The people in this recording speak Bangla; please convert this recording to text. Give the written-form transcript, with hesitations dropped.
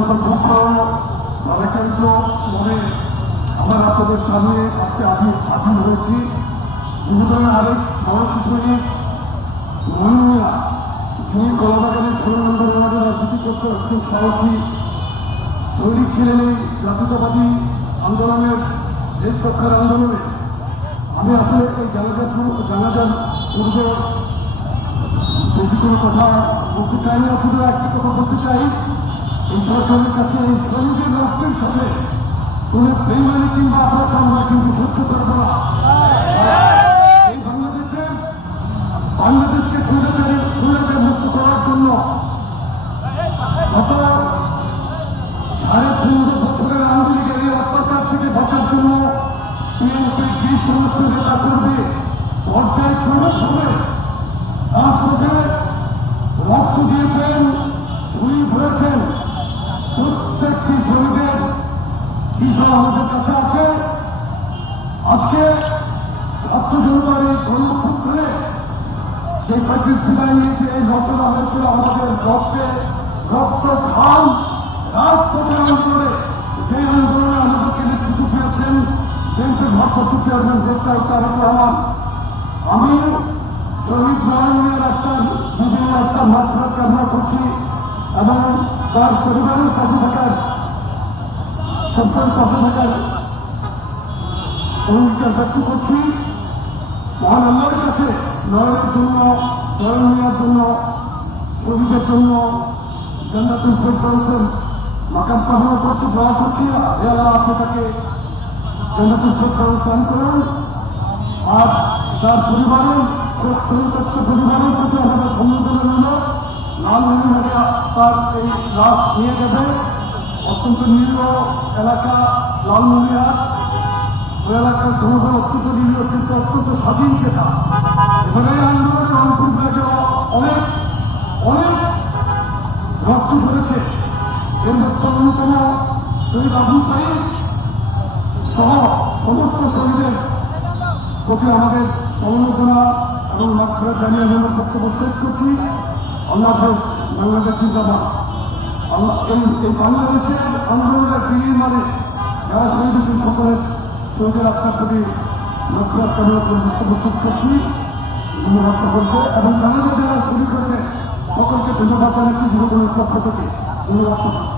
অত্যন্ত দুঃখ অনেকান্ত মনে আমার আপনাদের সামনে আজকে হাজির হয়েছি। যুবদলের আরেক সাহসী সৈনিক মহিলা, যিনি কলাবাগানের 16 নম্বর ওয়ার্ডে রাজনীতি করতে খুব সাহসী সৈনিক ছিলেন এই জাতীয়তাবাদী আন্দোলনের, দেশ রক্ষার আন্দোলনে। আমি আসলে এই জানাজার পূর্বে বেশি কোনো কথা বলতে চাই না, শুধু একটি কথা বলতে চাই, এই সরকারের কাছে এই শহীদের রক্তের সাথে কোন বেইমানি কিংবা আক্রোশ আমরা কিন্তু সহ্য করবো না। এই বাংলাদেশকে স্বৈরাচার মুক্ত করার জন্য গত 15.5 বছরের আন্দোলনের এই অত্যাচার থেকে বাঁচার জন্য বিএনপির যে সমস্ত নেতা করবে পর্যায়ক্রমে রাজপথে রক্ত দিয়েছেন, শহীদ হয়েছেন, প্রত্যেকটি শহীদের বিষয় আমাদের কাছে আছে। আজকে 7 জানুয়ারি গণঅভ্যুত্থানে যে ফ্যাসিস্ট বিদায় নিয়েছে, এই রচনা হয়েছিল আমাদের রক্ত ঘাম রাজপথের আন্দোলনে। যে আন্দোলনে আমাদেরকে নেতৃত্ব দিয়েছেন বিএনপির ভারপ্রাপ্ত চেয়ারম্যান ডক্টর তারেক রহমান। আমি শহীদ নয়নের একটা মাত্রার কামনা করছি এবং তার পরিবারের পাশে থাকার সবসময় পাশে থাকার অঙ্গীকার ব্যক্ত করছি। মহান আল্লাহর কাছে নয়নের জন্য, নয়ন মিয়ার জন্য, শহীদের জন্য জান্নাতুল ফেরদাউসের মাকাম কামনা করছি, দোয়া করছি। হে আল্লাহ, আপনি তাকে জান্নাতুল ফেরদাউস দান করুন। আর তার পরিবারের শহীদত্ব পরিবারের প্রতি আমাদের সম্বোধনা রইল। লালমনিরহাটে তার এই লাশ নিয়ে যাবে। অত্যন্ত নিরীহ এলাকা লালমনিরহাট, ওই এলাকার জনগণ অত্যন্ত নিরীহ কিন্তু অত্যন্ত স্বাধীন চেতা। এখানে আন্দোলনের রংপুর ব্যাগে অনেক রক্ত ধরেছে। এর মধ্যে অন্যতম শহীদ আবু সাঈদ সহ সমস্ত শহীদের প্রতি আমাদের সমবেদনা এবং মাত্রা জানিয়ে আমি আমার বক্তব্য শেষ করছি। আল্লাহ হাফেজ, বাংলাদেশ জিন্দাবাদ। এই বাংলাদেশের আন্দোলনের দিনের মানে যারা শহীদ হয়েছেন সকলের শহীদের আত্মার প্রতি লক্ষ্য কামনা করে বক্তব্য শেষ করছি। ধন্যবাদ সকলকে এবং বাংলাদেশ যারা শহীদ হয়েছে সকলকে ধন্যবাদ জানাচ্ছি যুবদলের পক্ষ থেকে। ধন্যবাদ সকলকে।